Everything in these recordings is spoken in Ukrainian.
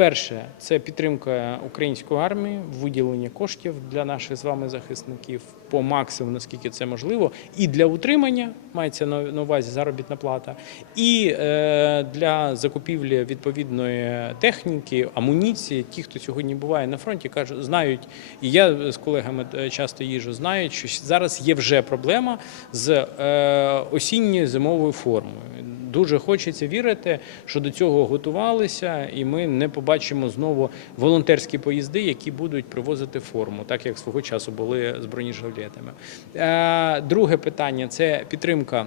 Перше це підтримка української армії, виділення коштів для наших з вами захисників по максимуму, наскільки це можливо, і для утримання мається на увазі заробітна плата, і е, для закупівлі відповідної техніки, амуніції. Ті, хто сьогодні буває на фронті, кажуть, знають, і я з колегами е, часто їжу, знають, що зараз є вже проблема з е, осінньою зимовою формою. Дуже хочеться вірити, що до цього готувалися, і ми не побачимо знову волонтерські поїзди, які будуть привозити форму, так як свого часу були з бронежилетами. Е, Друге питання це підтримка.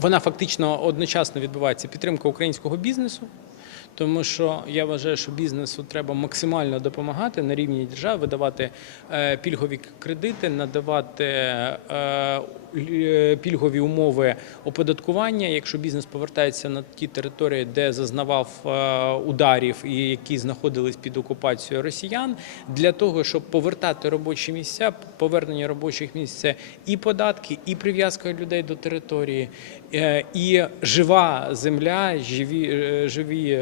Вона фактично одночасно відбувається підтримка українського бізнесу. Тому що я вважаю, що бізнесу треба максимально допомагати на рівні держави, видавати е, пільгові кредити, надавати е, пільгові умови оподаткування. Якщо бізнес повертається на ті території, де зазнавав е, ударів і які знаходились під окупацією росіян, для того, щоб повертати робочі місця, повернення робочих місць це і податки, і прив'язка людей до території, е, і жива земля, живі, е, живі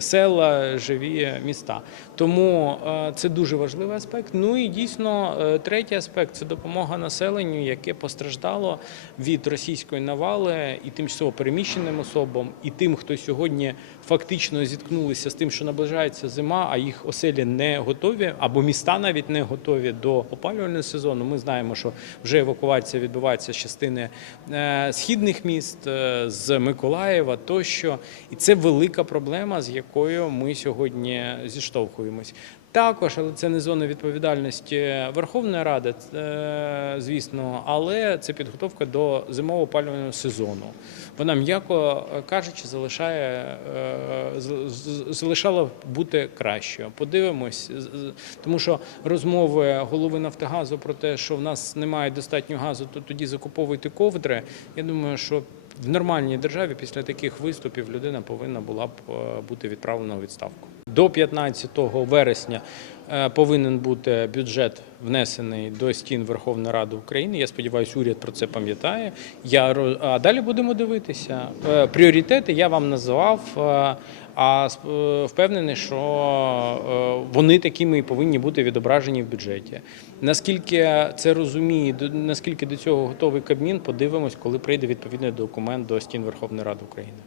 села, живі міста. Тому е, це дуже важливий аспект. Ну і дійсно е, третій аспект це допомога населенню, яке постраждало від російської навали і тимчасово переміщеним особам, і тим, хто сьогодні фактично зіткнулися з тим, що наближається зима, а їх оселі не готові, або міста навіть не готові до опалювального сезону. Ми знаємо, що вже евакуація відбувається з частини е, східних міст, з Миколаєва тощо. І це велика проблема, з якою ми сьогодні зіштовхуємось. Також, але це не зона відповідальності Верховної Ради, е, звісно, але це підготовка до зимового опалювального сезону. Вона, м'яко кажучи, залишає е, залишала бути кращою. Подивимось, тому що розмови голови Нафтогазу про те, що в нас немає достатньо газу, то тоді закуповуйте ковдри. Я думаю, що в нормальній державі після таких виступів людина повинна була б е, бути відправлена у відставку. До 15 вересня повинен бути бюджет внесений до стін Верховної Ради України. Я сподіваюся, уряд про це пам'ятає. Я а далі будемо дивитися. Е, Пріоритети я вам назвав. е, А е, впевнений, що е, вони такими і повинні бути відображені в бюджеті. Наскільки це розуміє, наскільки до цього готовий Кабмін, подивимось, коли прийде відповідний документ до стін Верховної Ради України.